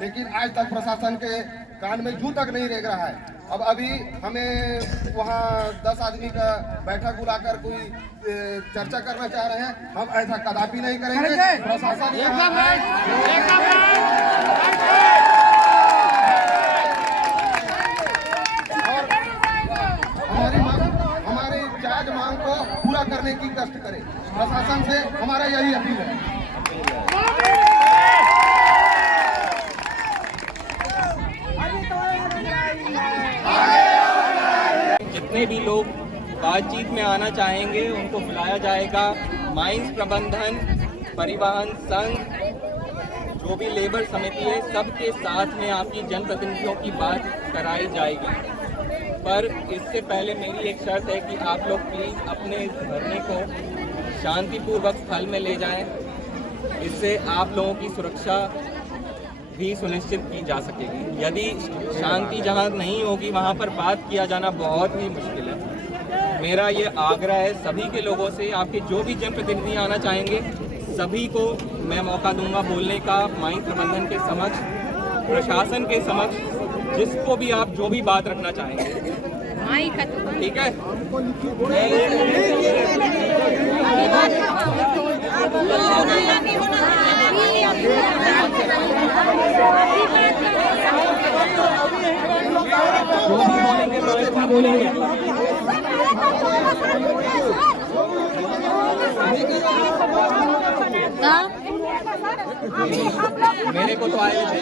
लेकिन आज तक प्रशासन के कान में जू तक नहीं रेंग रहा है। अब अभी हमें वहाँ 10 आदमी का बैठक बुलाकर कोई चर्चा करना चाह रहे हैं, हम ऐसा कदापि नहीं करेंगे। प्रशासन हमारी जायज मांग को पूरा करने की कष्ट करें। प्रशासन से हमारा यही अपील है। जितने भी लोग बातचीत में आना चाहेंगे उनको बुलाया जाएगा। माइंस प्रबंधन, परिवहन संघ, जो भी लेबर समिति है, सबके साथ में आपकी जनप्रतिनिधियों की बात कराई जाएगी। पर इससे पहले मेरी एक शर्त है कि आप लोग प्लीज़ अपने इस धरने को शांतिपूर्वक स्थल में ले जाएं। इससे आप लोगों की सुरक्षा भी सुनिश्चित की जा सकेगी। यदि शांति जहां नहीं होगी वहां पर बात किया जाना बहुत ही मुश्किल है। मेरा ये आग्रह है सभी के लोगों से, आपके जो भी जनप्रतिनिधि आना चाहेंगे सभी को मैं मौका दूंगा बोलने का, माइंस प्रबंधन के समक्ष, प्रशासन के समक्ष, जिसको भी आप जो भी बात रखना चाहेंगे, ठीक है। बोलेंगे मेरे को तो आए थे।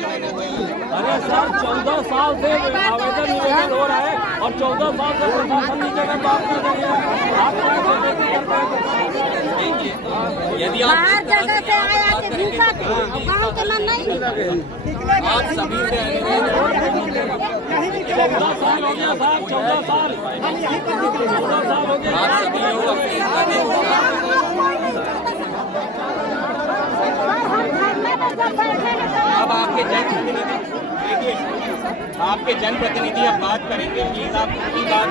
अरे सर 14 साल से आवेदन निवेदन हो रहा है और 14 साल से प्रशासन नीचे का बात कर रही है। यदि आप जगह से आया थे दूसरा गांव के नाम नहीं, आप सभी से अनुरोध है, 14 साल हो गया सर, 14 साल हो गया। आप सभी लोग अपने अब आपके जनप्रतिनिधि अब बात करेंगे। प्लीज आप उनकी बात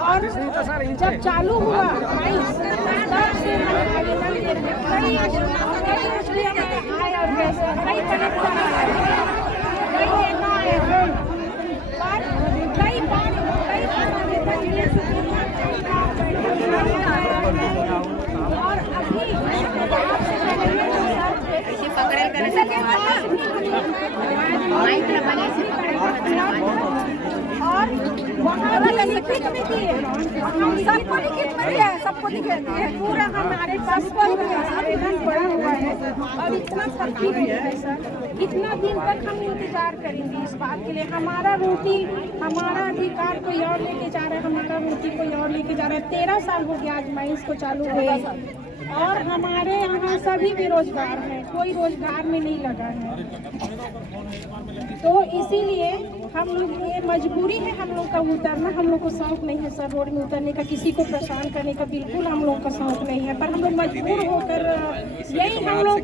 और जब चालू हुआ और वहाँ भी लिखित में दिए, हम सबको लिखित में दिया है, सबको लिखित है पूरा हमारे पास आवेदन पड़ा हुआ है। और इतना तकलीफ है सर, कितना दिन तक हम इंतजार करेंगे इस बात के लिए। हमारा रोटी, हमारा अधिकार कोई और लेके जा रहा है, हमारा रोटी कोई और लेके जा रहा है। 13 साल हो गया आज माइंस को चालू हुए और हमारे यहाँ सभी बेरोजगार हैं, कोई रोजगार में नहीं लगा है। तो इसीलिए हम लोग, ये मजबूरी है हम लोग का उतरना। हम लोग को शौक नहीं है सर रोड में उतरने का, किसी को परेशान करने का बिल्कुल हम लोग का शौक नहीं है। पर हम लोग मजबूर होकर यही हम लोग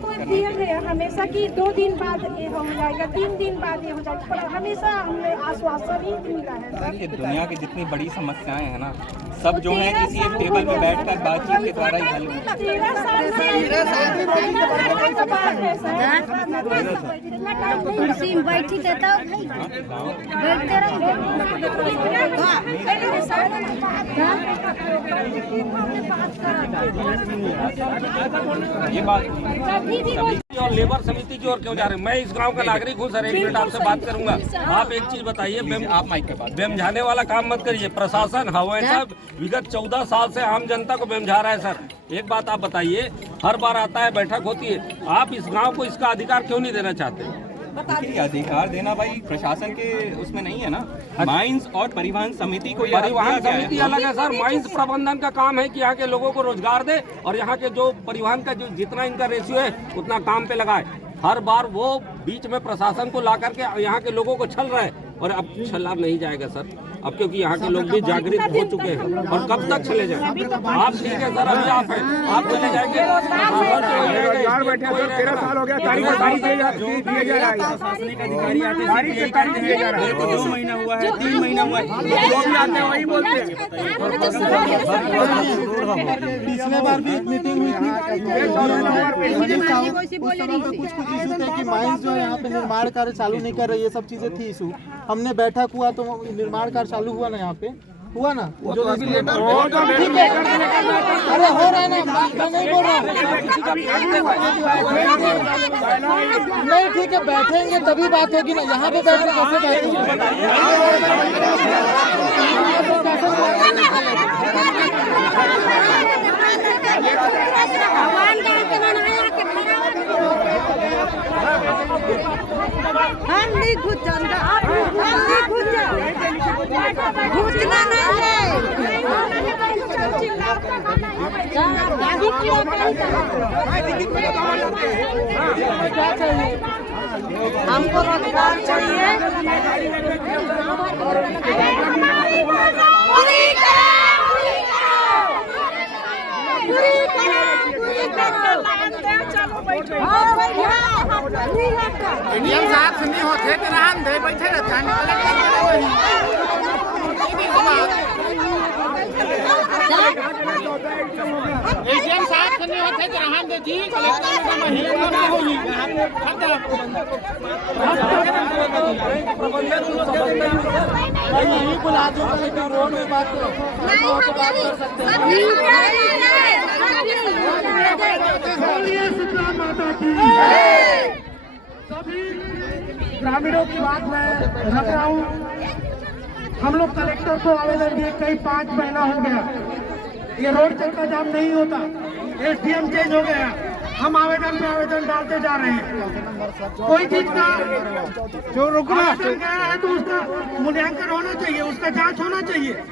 को दिया गया हमेशा कि 2 दिन बाद ये हो जाएगा, 3 दिन बाद ये हो जाएगा, पर हमेशा हमें आश्वासन ही मिला है सर। ये दुनिया की जितनी बड़ी समस्याएं हैं ना, सब जो है किसी एक टेबल में बैठकर बातचीत के द्वारा ही हल होती है। 13 साल कुर्सी में बैठी थे तब बैठते रहे। ये बात और लेबर समिति की ओर क्यों जा रहे हैं? मैं इस गांव का नागरिक हूं सर, एक मिनट आपसे बात करूंगा। आप एक चीज बताइए, आप माइक पे बात। बेमझाने वाला काम मत करिए। प्रशासन हमेशा विगत 14 साल से आम जनता को बेमझा रहा है सर। एक बात आप बताइए, हर बार आता है, बैठक होती है, आप इस गांव को इसका अधिकार क्यों नहीं देना चाहते? देखिए, अधिकार देना भाई प्रशासन के उसमें नहीं है ना। माइंस और परिवहन समिति को ये परिवहन क्या समिति अलग है सर। माइंस प्रबंधन का काम है कि यहाँ के लोगों को रोजगार दे और यहाँ के जो परिवहन का जो जितना इनका रेशियो है उतना काम पे लगाए। हर बार वो बीच में प्रशासन को ला करके यहाँ के लोगों को छल रहा है और अब छला नहीं जाएगा सर, अब क्योंकि यहाँ के लोग भी जागृत हो चुके हैं। और कब तक चले जाए? आप ठीक है सर, अभी आप हैं, आप चले जाएंगे। 13 साल हो गया, तारीख दिया जा रहा है। प्रशासनिक अधिकारी आते हैं, 2 महीना हुआ है, 3 महीना हुआ है, जो भी आते हैं वही बोलते हैं। पिछले बार भी एक मीटिंग हुई थी, कुछ इशू थे कि माइंस जो है यहाँ पे निर्माण कार्य चालू नहीं कर रही, ये सब चीजें थी इशू। हमने बैठक हुआ तो निर्माण कार्य चालू हुआ ना, यहाँ पे हुआ ना, जो अभी लेटर ठीक है, अरे हो रहा है ना, मैं नहीं बोल रहा नहीं, ठीक है, बैठेंगे तभी बात होगी ना। यहाँ पे बैठ के कैसे बैठेंगे? हम नहीं घुस जाएंगे, आप हम नहीं घुस जाओ, घुसना नहीं है। क्या चाहिए? हमको रोजगार चाहिए। इंडियन साथ नहीं होते तो रहन दे, बैठे रहते हैं। इंडियन साथ नहीं होते तो रहन दे जी, कलेक्टर में महीना ना होगी यही बुला दूंगा, लेकिन रोड में बात करो, बात कर सकते हैं। सभी ग्रामीणों की बात मैं रख रहा हूँ। हम लोग कलेक्टर को आवेदन दिए, कई 5 महीना हो गया, ये रोड चक्का जाम नहीं होता, एसडीएम चेंज हो गया, हम आवेदन पे आवेदन डालते जा रहे हैं। कोई चीज का जो रुकना गया है तो उसका मूल्यांकन होना चाहिए, उसका जांच होना चाहिए।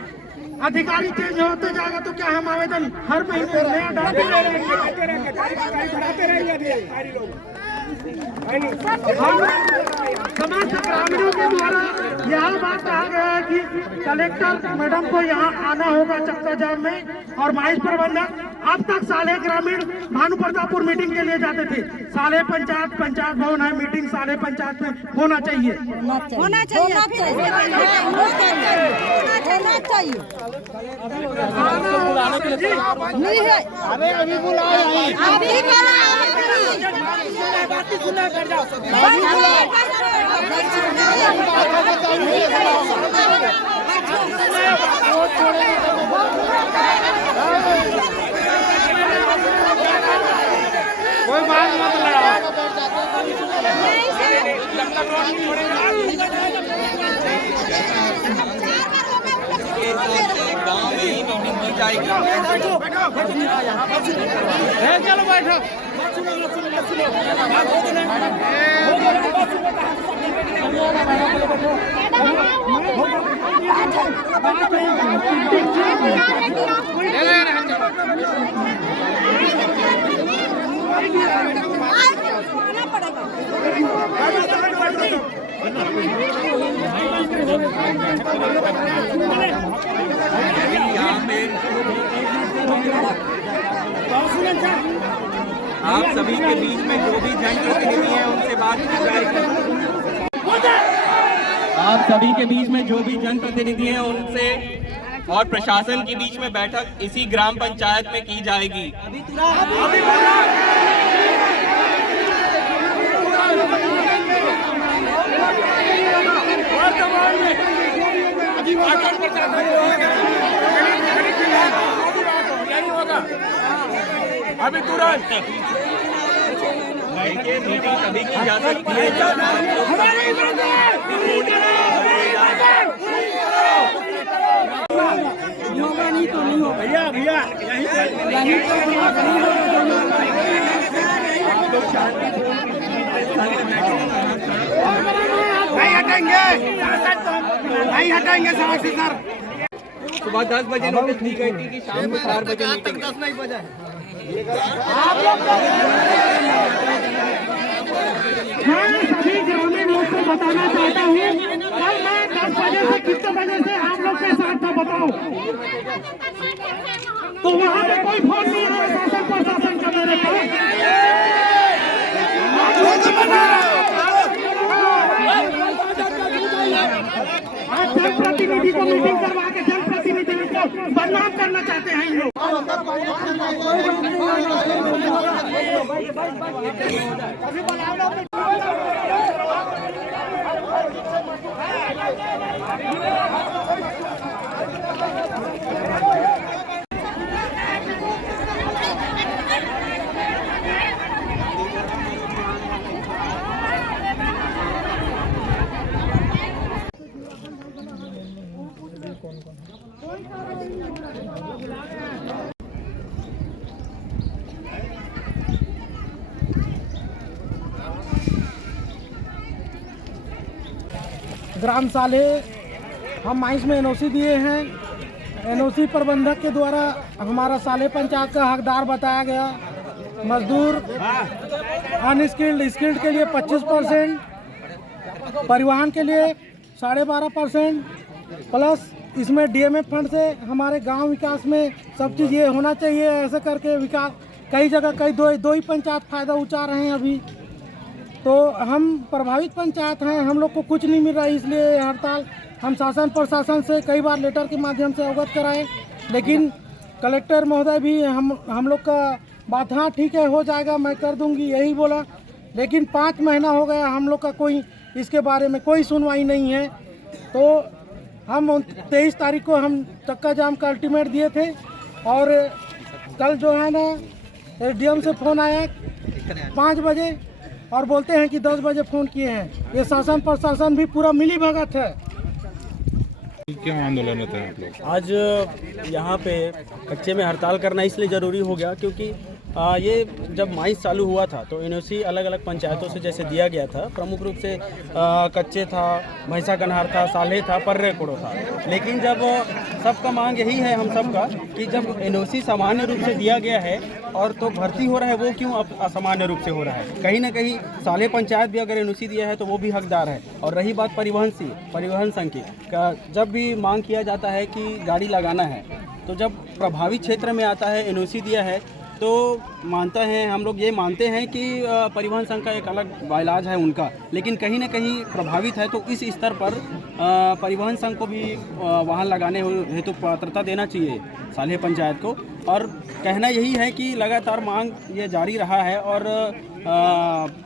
अधिकारी चेंज होते जाएगा तो क्या हम आवेदन हर महीने नया डालते रहेंगे? हम समस्त ग्रामीणों के द्वारा यह बात कहा गया है कि कलेक्टर मैडम को यहाँ आना होगा चक्का जाम में। और माइंस प्रबंधक, अब तक साले ग्रामीण भानु प्रतापपुर मीटिंग के लिए जाते थे, साले पंचायत भवन है, मीटिंग साले पंचायत में होना चाहिए। नहीं है, अरे अभी बुलाए, कोई बात मत लड़ा। गाँव में ही मीटिंग की जाएगी। चलो बैठो। आप सभी के बीच में जो भी जनप्रतिनिधि हैं उनसे बात की जाएगी। आप सभी के बीच में जो भी जनप्रतिनिधि हैं उनसे और प्रशासन के बीच में बैठक इसी ग्राम पंचायत में की जाएगी। अभी तुरंत देखिए मीटिंग कभी की जा सकती है जब आप लोग भैया भैया नहीं हटेंगे सड़क से सर। सुबह 10 बजे नोटिस दी गई थी कि शाम को 4 बजे मीटिंग। मैं सभी ग्रामीण लोग को बताना चाहता हूँ, कल मैं 10 बजे से कितने बजे से आप लोग के साथ था बताओ, तो वहाँ पे कोई फोन नहीं आया शासन प्रशासन का मेरे पास। आज जनप्रतिनिधि को मीटिंग करवा के जनप्रतिनिधि को बदनाम करना चाहते हैं इन लोग। ग्राम साले हम माइंस में एनओसी दिए हैं। एनओसी प्रबंधक के द्वारा हमारा साले पंचायत का हकदार बताया गया। मजदूर अनस्किल्ड स्किल्ड के लिए 25%, परिवहन के लिए 12.5% प्लस इसमें डीएमएफ फंड से हमारे गांव विकास में सब चीज़ ये होना चाहिए। ऐसे करके विकास कई जगह कई दो ही पंचायत फ़ायदा उठा रहे हैं अभी। तो हम प्रभावित पंचायत हैं, हम लोग को कुछ नहीं मिल रहा है, इसलिए हड़ताल हम शासन प्रशासन से कई बार लेटर के माध्यम से अवगत कराए, लेकिन कलेक्टर महोदय भी हम लोग का बात हाँ ठीक है हो जाएगा मैं कर दूंगी यही बोला, लेकिन 5 महीना हो गया हम लोग का कोई इसके बारे में कोई सुनवाई नहीं है। तो हम 23 तारीख को हम चक्का जाम का अल्टीमेट दिए थे और कल जो है ना एसडीएम से फ़ोन आया 5 बजे और बोलते हैं कि 10 बजे फ़ोन किए हैं। ये शासन प्रशासन भी पूरा मिली भगत है। क्यों आंदोलन होता है आप लोग? आज यहाँ पे कच्चे में हड़ताल करना इसलिए ज़रूरी हो गया क्योंकि ये जब माइंस चालू हुआ था तो एनओसी अलग अलग पंचायतों से जैसे दिया गया था, प्रमुख रूप से कच्चे था, भैंसा कन्हार था, साले था, पर्रे कोड़ो था। लेकिन जब सबका मांग यही है हम सबका कि जब एनओसी सामान्य रूप से दिया गया है और तो भर्ती हो रहा है वो क्यों असामान्य रूप से हो रहा है। कहीं ना कहीं साले पंचायत भी अगर एनओसी दिया है तो वो भी हकदार है। और रही बात परिवहन संघ की, जब भी मांग किया जाता है कि गाड़ी लगाना है तो जब प्रभावित क्षेत्र में आता है एनओसी दिया है तो मानते हैं हम लोग ये मानते हैं कि परिवहन संघ का एक अलग इलाज है उनका, लेकिन कहीं ना कहीं प्रभावित है तो इस स्तर पर परिवहन संघ को भी वाहन लगाने हेतु पात्रता देना चाहिए साले पंचायत को। और कहना यही है कि लगातार मांग ये जारी रहा है और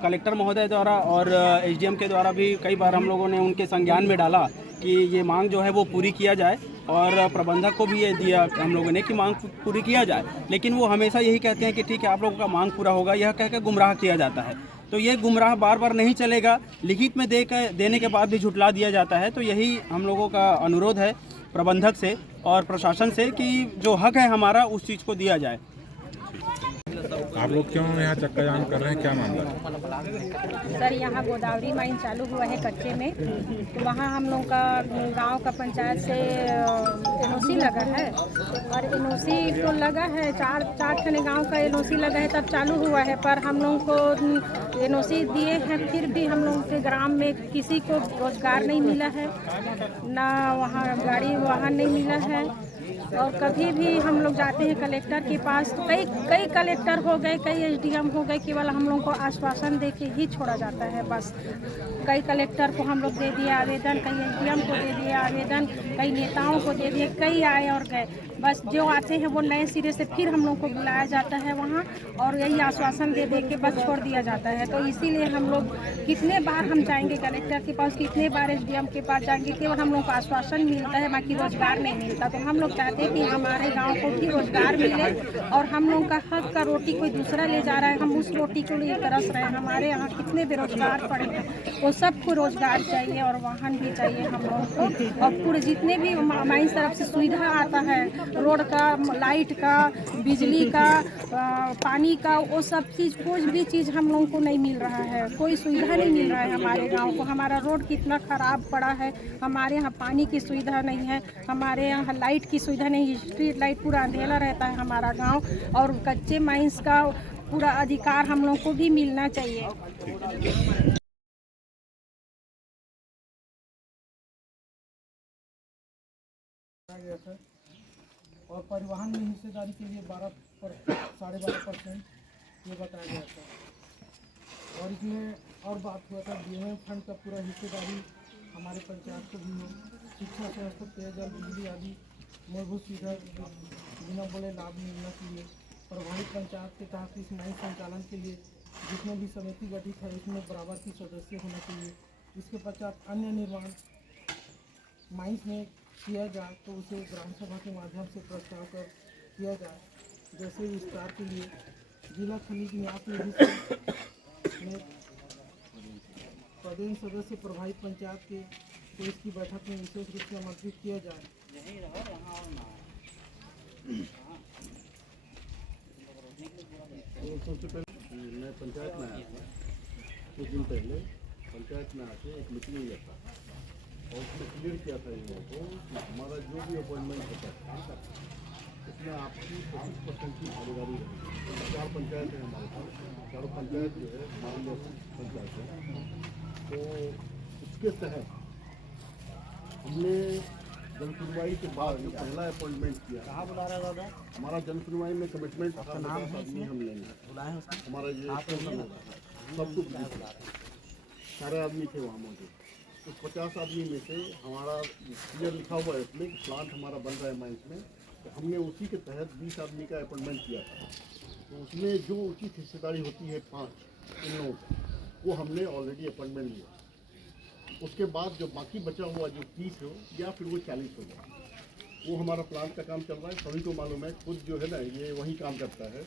कलेक्टर महोदय द्वारा और एसडीएम के द्वारा भी कई बार हम लोगों ने उनके संज्ञान में डाला कि ये मांग जो है वो पूरी किया जाए और प्रबंधक को भी ये दिया हम लोगों ने कि मांग पूरी किया जाए, लेकिन वो हमेशा यही कहते हैं कि ठीक है आप लोगों का मांग पूरा होगा, यह कहकर गुमराह किया जाता है। तो ये गुमराह बार बार नहीं चलेगा, लिखित में देने के बाद भी झुठला दिया जाता है। तो यही हम लोगों का अनुरोध है प्रबंधक से और प्रशासन से कि जो हक है हमारा उस चीज़ को दिया जाए। आप लोग क्यों यहाँ चक्का जाम कर रहे हैं, क्या मामला? सर यहाँ गोदावरी माइन चालू हुआ है कच्चे में, तो वहाँ हम लोग का गांव का पंचायत से एनओसी लगा है और एनओसी तो लगा है चार खने गांव का एनओसी लगा है तब चालू हुआ है, पर हम लोग को एनओसी दिए हैं फिर भी हम लोग के ग्राम में किसी को रोजगार नहीं मिला है, ना वहाँ गाड़ी वाहन नहीं मिला है। और कभी भी हम लोग जाते हैं कलेक्टर के पास तो कई कलेक्टर हो गए, कई एसडीएम हो गए, केवल हम लोग को आश्वासन दे के ही छोड़ा जाता है बस। कई कलेक्टर को हम लोग दे दिए आवेदन, कई एसडीएम को दे दिए आवेदन, कई नेताओं को दे दिए, कई आए और गए, बस जो आते हैं वो नए सिरे से फिर हम लोग को बुलाया जाता है वहाँ, और यही आश्वासन दे दे के बस छोड़ दिया जाता है। तो इसीलिए हम लोग कितने बार हम जाएंगे कलेक्टर के पास, कितने बार SDM के पास जाएंगे, केवल हम लोग को आश्वासन मिलता है, बाकी रोजगार नहीं मिलता। तो हम लोग चाहते हैं कि हमारे गाँव को भी रोजगार मिले, और हम लोग का हक का रोटी कोई दूसरा ले जा रहा है, हम उस रोटी को लिए तरस रहे हैं। हमारे यहाँ कितने बेरोजगार पड़े हैं, वो सबको रोजगार चाहिए और वाहन भी चाहिए हम लोग को। और पूरे जितने भी माइंस तरफ से सुविधा आता है, रोड का, लाइट का, बिजली का, पानी का, वो सब चीज़, कोई भी चीज़ हम लोगों को नहीं मिल रहा है, कोई सुविधा नहीं मिल रहा है हमारे गांव को। हमारा रोड कितना ख़राब पड़ा है, हमारे यहाँ पानी की सुविधा नहीं है, हमारे यहाँ लाइट की सुविधा नहीं है, स्ट्रीट लाइट पूरा अंधेला रहता है हमारा गांव, और कच्चे माइंस का पूरा अधिकार हम लोग को भी मिलना चाहिए। और परिवहन में हिस्सेदारी के लिए 12.5% ये बताया गया था। और इसमें और बात हुआ था DMM फंड का पूरा हिस्सेदारी हमारे पंचायत को भी हो, शिक्षा स्वास्थ्य पेयजल बिजली आदि मूलभूत सुविधा बिना बोले लाभ मिलना चाहिए। प्रभावित पंचायत के तहत इस नए संचालन के लिए जितने भी समिति गठित है उसमें बराबर की सदस्य होना चाहिए। इसके पश्चात अन्य निर्माण माइंस में किया जाए तो उसे ग्राम सभा के माध्यम से प्रस्ताव कर किया जाए। जैसे विस्तार के लिए जिला खनिज न्यास निधि में प्रदेश सदस्य प्रभावित पंचायत के तो इसकी बैठक में विशेष रूप से आमंत्रित किया जाए। सबसे पहले मैं पंचायत में आया था, कुछ दिन पहले पंचायत में आके एक मीटिंग लिया था और उसमें क्लियर किया था इन लोगों को कि हमारा जो भी अपॉइंटमेंट होता है उसमें आपकी 25% की भागीदारी रहेगी। 4 पंचायत है हमारे पास, 4 पंचायत जो है हमारे लिए पंचायत है, तो उसके तहत हमने जन सुनवाई के बाद जो पहला अपॉइंटमेंट किया, कहाँ बुला रहा दादा, हमारा जन सुनवाई में कमिटमेंट आदमी हम लेंगे, हमारा ये सब कुछ सारे आदमी थे वहाँ मौजूद। तो 50 आदमी में से हमारा क्लियर लिखा हुआ है इसमें कि प्लांट हमारा बन रहा है माइंस में, तो हमने उसी के तहत 20 आदमी का अपॉइंटमेंट किया था। तो उसमें जो उचित हिस्सेदारी होती है 5 इन लोगों को, वो हमने ऑलरेडी अपॉइंटमेंट लिया। उसके बाद जो बाकी बचा हुआ जो 30 हो या फिर वो 40 हो जाए, वो हमारा प्लांट का काम चल रहा है। सभी को मालूम है, खुद जो है ना ये वही काम करता है,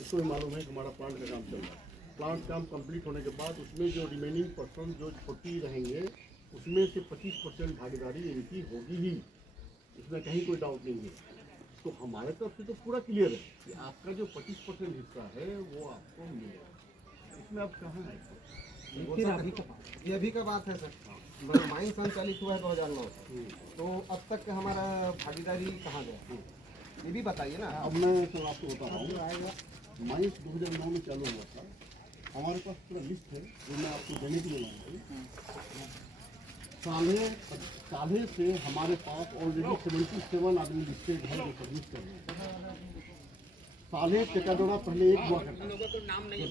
इसको भी मालूम है कि हमारा प्लांट का काम चल रहा है। प्लांट काम कंप्लीट होने के बाद उसमें जो रिमेनिंग पर्सन जो 40 रहेंगे उसमें से 25% भागीदारी इनकी होगी ही, इसमें कहीं कोई डाउट नहीं है। तो हमारे तरफ से तो पूरा क्लियर है कि आपका जो 25% हिस्सा है वो आपको मिलेगा। इसमें आप कहाँ है? ये अभी का बात है सर, माइन संचालित हुआ है 2009, तो अब तक हमारा भागीदारी कहाँ गया ये भी बताइए ना। अब मैं सर आपको बता रहा हूँ, माइंस 2009 में चालू हुआ था, हमारे पास पूरा लिस्ट है जो मैं आपको देने के लिए लाऊंगा। साले से हमारे पास ऑलरेडी 77 आदमी लिस्टेड है जो सर्विस कर रहे हैं। साले टेकाडोरा पहले एक हुआ करता था,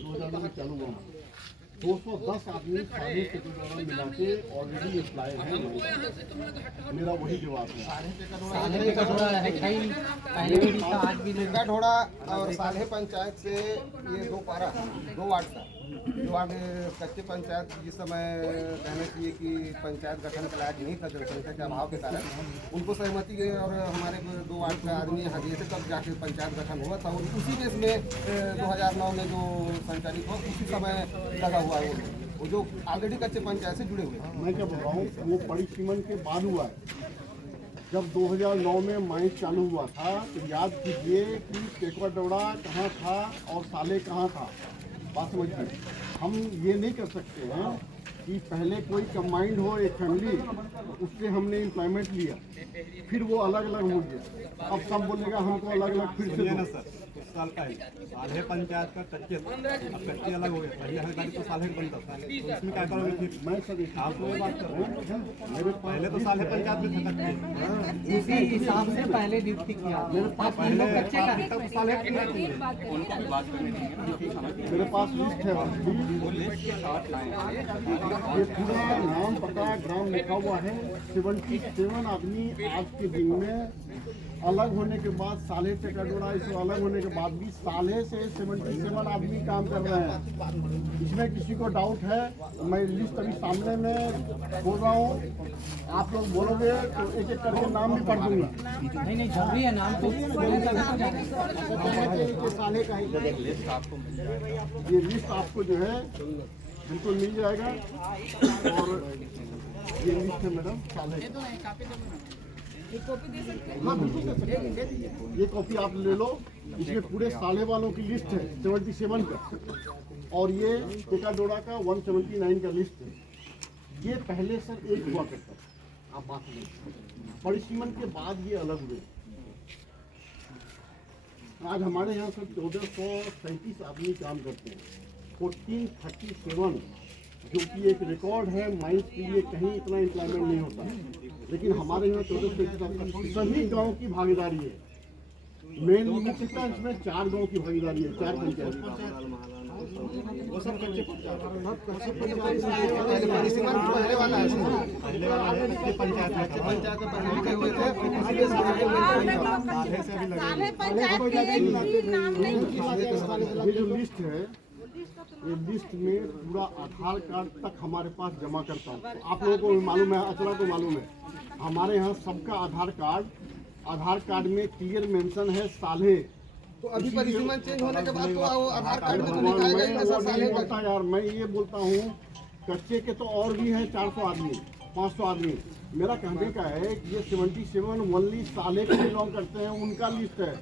2009 में चालू हुआ, 210 आदमी साले टेकाडोरा मिला के ऑलरेडी एम्प्लॉय हैं। मेरा वही जवाब है, टेकाडोरा और साले पंचायत से ये 2 वार्ड था। 2 वार्ड कच्चे पंचायत जिस समय कहना चाहिए कि पंचायत गठन के लायक नहीं था जनसंख्या के अभाव के कारण, उनको सहमति गई और हमारे 2 वार्ड का आदमी यहाँ दिए थे, तब जाके पंचायत गठन हुआ था। और उसी केस में 2009 में जो संचालित हुआ उसी समय लगा हुआ है वो जो ऑलरेडी कच्चे पंचायत से जुड़े हुए हैं। मैं क्या बोल रहा हूँ, वो परिसीमन के बाद हुआ है। जब 2009 में माइंस चालू हुआ था तो याद कीजिए कि टेकाडोरा कहाँ था और साले कहाँ था। बात समझिए, हम ये नहीं कर सकते हैं कि पहले कोई कंबाइंड हो एक फैमिली, उससे हमने एम्प्लॉयमेंट लिया, फिर वो अलग अलग हो गया, अब सब बोलेगा हमको अलग अलग फिर से ना सर। कुछ साल पहले साले पंचायत का कच्चे, अब कच्चे अलग हो गए, पहले हर तो साले बनता था, तो इसमें क्या करोगे फिर? मैं सर आप लोग बात कर रहे हैं, मेरे पहले तो साले पंचायत में था कच्चे, उसी हिसाब से पहले नियुक्ति किया। मेरे पास पहले मेरे पास लिस्ट है, वो लिस्ट के साथ लाए ये पूरा नाम पता ग्राम लिखा हुआ है। 77 आदमी आज के दिन में अलग होने के बाद साले टेकाडोरा इससे अलग होने के बाद भी साले से 77 आदमी काम कर रहे हैं। इसमें किसी को डाउट है, मैं लिस्ट अभी सामने में बोल रहा हूँ, आप लोग बोलोगे तो एक एक करके नाम भी पढ़ दूंगा। नहीं जरूरी है नाम तो साले का ये लिस्ट आपको जो है बिल्कुल मिल जाएगा। और ये लिस्ट है मैडम साले, हाँ बिल्कुल दे सकते हैं। ये कॉपी आप ले लो, इसमें पूरे साले वालों की लिस्ट है 77 का, और ये टेकाडोरा का 179 का लिस्ट है। ये पहले सर एक हुआ करता था, आप बात नहीं, परिसीमन के बाद ये अलग हुए। आज हमारे यहाँ सर 1437 आदमी काम करते हैं। 1437 जो कि एक रिकॉर्ड है, माइंस के लिए कहीं इतना एम्प्लॉयमेंट नहीं होता, लेकिन हमारे यहाँ 1437 सभी गांव की भागीदारी है। मेन मुख्यतः इसमें 4 गांव की भागीदारी है, 4 पंचायत। वो सब कच्चे पहले वाला है, पहले वाला है पंचायत में पहले लिखे हुए थे, इसलिए साले से भी ये जो लिस्ट है, ये लिस्ट में पूरा आधार कार्ड तक हमारे पास जमा करता हूँ। आप लोगों को भी मालूम है, अचरा को मालूम है, हमारे यहाँ सबका आधार कार्ड में क्लियर मेंशन है साले। तो अभी परिसीमन चेंज होने के बाद तो वो आधार कार्ड में तो लिखाएगा ही ना सर साले का। बोलता यार, मैं ये बोलता हूँ कच्चे के तो और भी हैं 400 आदमी 500 आदमी। मेरा कहने का है कि ये 77 ओनली साले को बिलोंग करते हैं, उनका लिस्ट है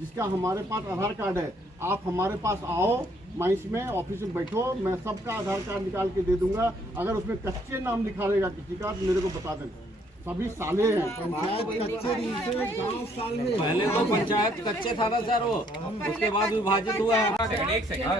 जिसका हमारे पास आधार कार्ड है। आप हमारे पास आओ, माइंस में ऑफिस में बैठो, मैं सबका आधार कार्ड निकाल के दे दूंगा। अगर उसमें कच्चे नाम लिखा रहेगा किसी का तो मेरे को बता देना। सभी साले हैं, पंचायत कच्चे गाँव साले। पहले तो पंचायत कच्चे था ना सर, वो उसके बाद विभाजित हुआ है। एक सेकंड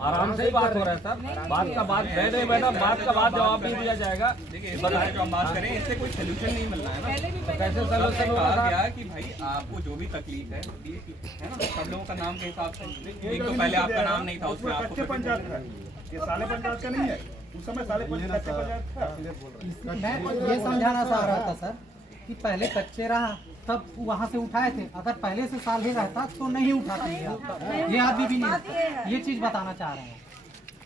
आराम से ही बात हो रहा है सर, बात का बात बैठे मैडम, बात का बात जवाब भी दिया जाएगा। देखिए इस बारे में जो हम बात करें, इससे कोई सोल्यूशन नहीं मिल रहा है ना। तो कैसे सबसे कहा गया कि भाई आपको जो भी तकलीफ है ना, सब लोगों का नाम के हिसाब से। एक तो पहले आपका नाम नहीं था, उसमें आपको पंचायत है, ये साले पंचायत का नहीं है, उस समय साले पंचायत था। ये समझाना चाह रहा था सर कि पहले कच्चे रहा तब वहाँ से उठाए थे, अगर पहले से साल ही रहता तो नहीं उठाते ये आदमी भी नहीं रहता। ये चीज बताना चाह रहे हैं।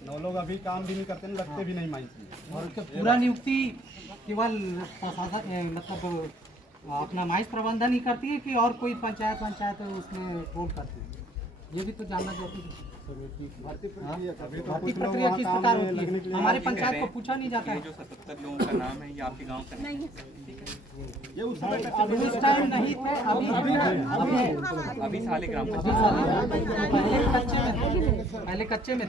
9 लोग अभी काम भी नहीं करते, लगते भी नहीं माइंस में। और पूरा नियुक्ति केवल प्रशासन मतलब अपना माइंस प्रबंधन ही करती है कि और कोई पंचायत उसमें रोल करती है, ये भी तो जानना जरूरी है। भर्ती प्रक्रिया किस प्रकार होती है? हमारे पंचायत को पूछा नहीं जाता है। जो 77 लोगों का नाम है, ये आपके गांव का नहीं है। ये उस टाइम नहीं थे, अभी साले ग्राम पहले कच्चे में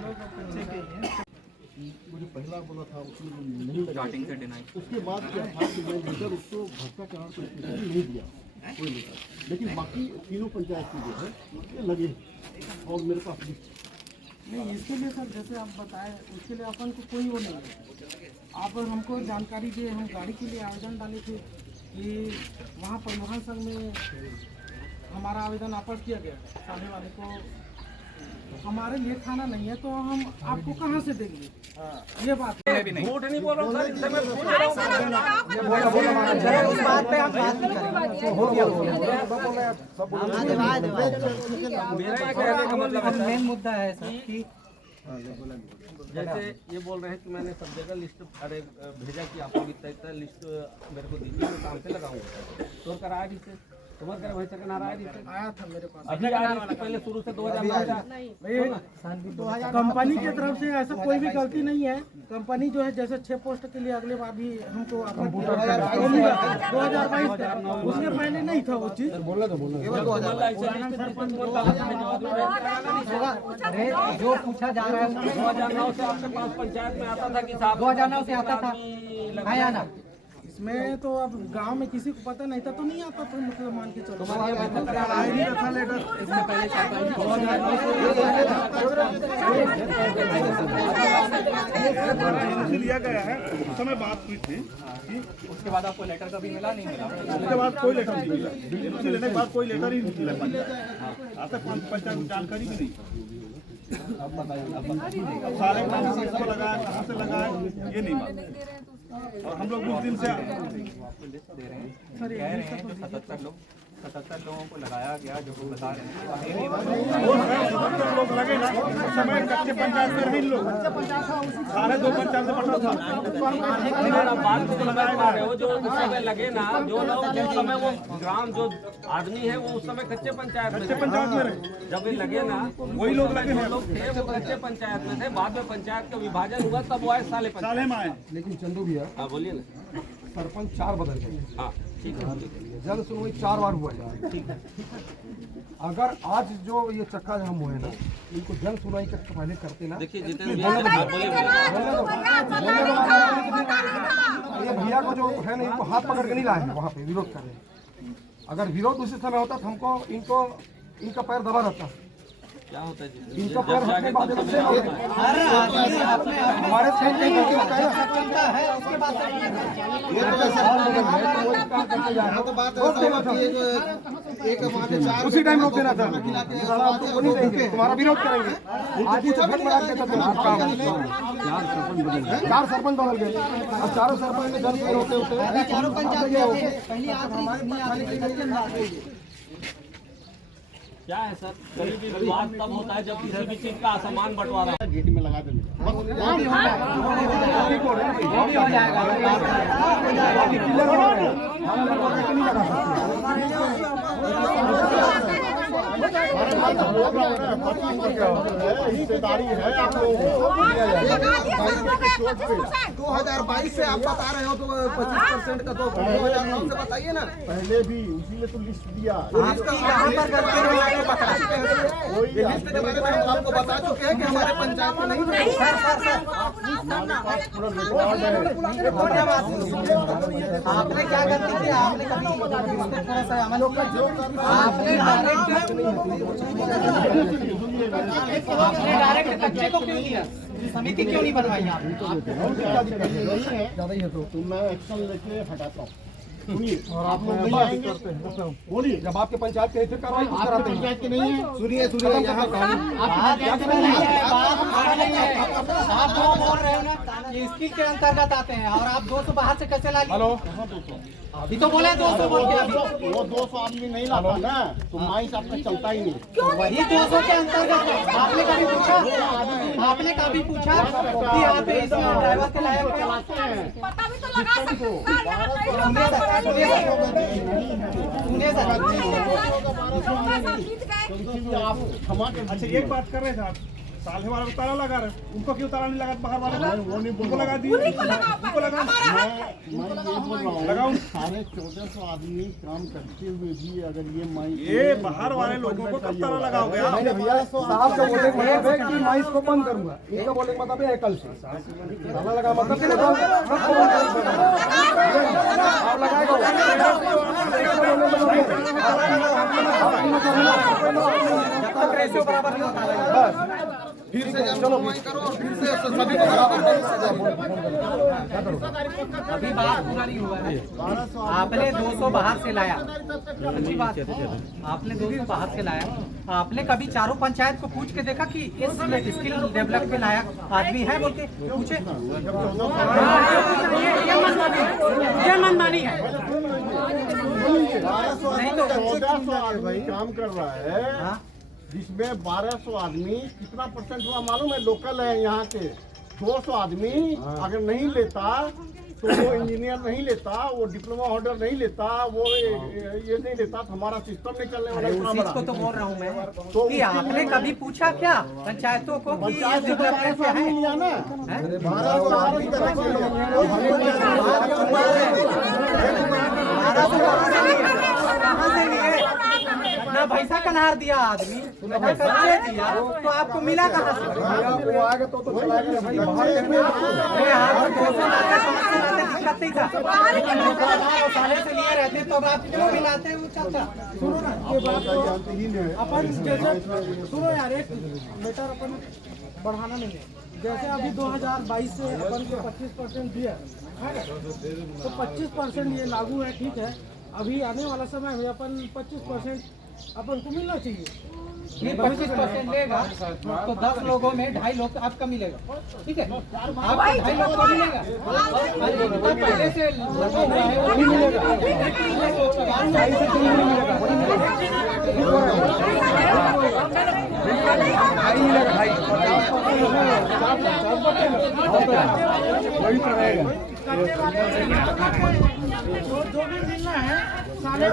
मुझे पहला बोला था उसने स्टार्टिंग से डिनाई। उसके बाद क्या था कि मैं लेकर उसको भ्रष्टाचार को नहीं दिया कोई लेकर, लेकिन बाकी तीनों पंचायत की जो है ये लगे और मेरे पास नहीं। इसके लिए सर जैसे आप बताए, उसके लिए अपन को कोई वो नहीं है। आप हमको जानकारी दिए, हम गाड़ी के लिए आवेदन डाले थे कि वहाँ परिवहन संघ में हमारा आवेदन वापस किया गया। सामने वाले को हमारे लिए थाना नहीं है तो हम आपको कहाँ से देंगे, ये बात झूठ नहीं बोल रहा हूँ सर, इससे मैं पूछ रहा हूँ। उस बात पे हम बात नहीं करेंगे, हो गया। मेरा कहने का मतलब है मेन मुद्दा है सर कि जैसे ये बोल रहे हैं कि मैंने सब जगह लिस्ट भेजा कि आपको इतना लिस्ट मेरे को दीजिए, मैं काम से लगाऊंगा। तो कराया जिससे तुम्हारे घर भैंसा का नारा आया था मेरे पास। अभी आया पहले शुरू से 2009 कंपनी की तरफ से ऐसा कोई भी गलती नहीं है। कंपनी जो है जैसे 6 पोस्ट के लिए अगले बार भी हमको 2022 उसके पहले नहीं था वो चीज। अरे जो पूछा जा रहा है 2009 से आपके पास पंचायत में आता था कि साहब 2009 से आता था, आया ना। इसमें तो अब गांव में किसी को पता नहीं था तो नहीं आता था, मतलब मान के चलो लिया गया है। उस समय बात हुई थी कि उसके बाद आपको लेटर कभी मिला नहीं मिला? उसके बाद कोई लेटर नहीं मिला, लेने के बाद कोई लेटर ही नहीं मिला। आज तक पंचायत को जानकारी भी नहीं। सारे काम किसको लगाया, कहाँ से लगाया, ये नहीं मालूम। और हम लोग उस दिन से कह रहे हैं जो 77 लोगों को लगाया गया, जो वो बता रहे हैं वो 77 लोग लगे ना, उस समय कच्चे पंचायत में रहे लोग, सारे 2 पंचायत से पटा था। बात को लगाए जा रहे हो जो उस समय लगे ना, जो लोग उस समय वो ग्राम जो आदमी है वो उस समय कच्चे पंचायत में रहे, जब ये लगे ना वही लोग लगे हैं। लोग थे वो कच्चे पंचायत में थे, बाद में पंचायत का विभाजन हुआ तब वो आए साले में आए। लेकिन चंदू भैया, हाँ बोलिए ना। सरपंच 4 बदल गए। हाँ ठीक है, जन सुनवाई 4 बार हुआ है। ठीक है, अगर आज जो ये चक्का जाम हुए ना, इनको जन सुनवाई के पहले करते ना। देखिए जितने ये भैया को जो है ना, इनको हाथ पकड़ के नहीं लाए हैं वहाँ पे विरोध करने। अगर विरोध उसी समय होता तो हमको इनका पैर दबा रहता। क्या होता है जी, इनका पैर हमारे उसी टाइम रोक देना था। तुम्हारा विरोध करेंगे। आज ही झगड़ लगा के 4 सरपंच बदल गए और 4 सरपंच में दर्ज होते होते चारों पंचायत क्या है सर, कभी भी विवाद तब होता है जब किसी भी चीज का सामान बंटवारा गेट में लगा देंगे। हिस्सेदारी है आप लोगों को। 2022 से आप बता रहे हो तो 25% का तो 2009 से बताइए ना। पहले भी इसीलिए तो लिस्ट दिया। लिस्ट के बारे में हम आपको बता चुके हैं कि हमारे पंचायत में नहीं है। आपने क्या गलती की? आपने कभी थोड़ा सा आपने डायरेक्ट बच्चे को क्यों दिया? समिति क्यों नहीं बनवाई आपने? ज्यादा ही है तो मैं एक्शन लेके हटाता हूँ। सुनिए, और आप लोग नहीं आएंगे, बोलिए। जब आपके पंचायत के हित कार्रवाई कराते हैं। पंचायत के नहीं है। सुनिए यहाँ आप जो बोल रहे हो ना, ये स्किल के अंतर्गत आते हैं और आप 200 बाहर से कैसे ला लिए? हेलो, अभी तो बोले 200 बोल के अभी। वो 200 आदमी नहीं लाता ना, तो माइस आपका चलता ही नहीं। वही 200 के अंतर्गत है। आपने कभी पूछा कि आप इसमें ड्राइवर के लायक चलाते हैं? पता भी तो लगा सकते हैं। आप क्षमा के। अच्छा एक बात कर रहे थे आप, साले वाला को ताला लगा रहे, उनको क्यों ताला नहीं लगा? बाहर वाले वो नहीं, उनको लगा दिए, उनको लगा। मैं ये बोल रहा हूँ, साढ़े 1400 आदमी काम करते हुए भी अगर ये माइस, ये बाहर वाले लोगों को कब ताला लगाओगे आप? भैया साहब का बोले मतलब है कि माइस को बंद करूंगा, इनका बोले मतलब है कल से ताला लगा मतलब आप लगाएगा बस फिर से चलो करो और फिर से सभी को बराबर अभी बात पूरा नहीं हुआ है। आपने 200 बाहर से लाया, अच्छी बात है। आपने 200 बाहर से लाया। आपने कभी चारों पंचायत को पूछ के देखा कि इस स्किल डेवलप के लायक आदमी है बोल के पूछे? ये मनमानी है। नहीं तो 1400 आदमी काम कर रहा है, जिसमें 1200 आदमी कितना % हुआ मालूम है? लोकल है यहाँ के। 200 आदमी अगर नहीं लेता तो वो इंजीनियर नहीं लेता, वो डिप्लोमा होल्डर नहीं लेता, वो ये नहीं लेता, तो हमारा सिस्टम नहीं चलने वाला। उसी को तो बोल रहा हूँ मैं कि आपने कभी पूछा क्या पंचायतों को? पंचायत से नहीं लिया ना। 1200 आदमी ना पैसा कन्हार दिया आदमी, ना कच्चे दिया, तो आपको मिला कहाँ से? वो आएगा तो चलाएगा भाई। दिक्कत नहीं था। साले से लिए रहते तो अब आप क्यों मिलाते हैं? वो चलता। सुनो ना, ये बात तो अपन जैसे सुनो यार, एक बेटर अपन बढ़ाना नहीं है। जैसे अभी 2022 से अपन को 25% दिया है, तो 25% ये लागू है, ठीक है। अभी आने वाला समय में अपन 25% अपन को मिलना चाहिए। ये 25% लेगा तो 10 लोगों में 2.5 लोग आपका मिलेगा, ठीक है? आपको 2.5 लोग को मिलेगा, तो पहले से लगा हुआ है वो भी मिलेगा, 2.5 से 3 मिलेगा, वही जो भी मिलना है साढ़े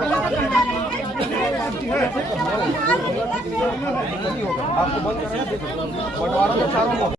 आपको बंद करना है।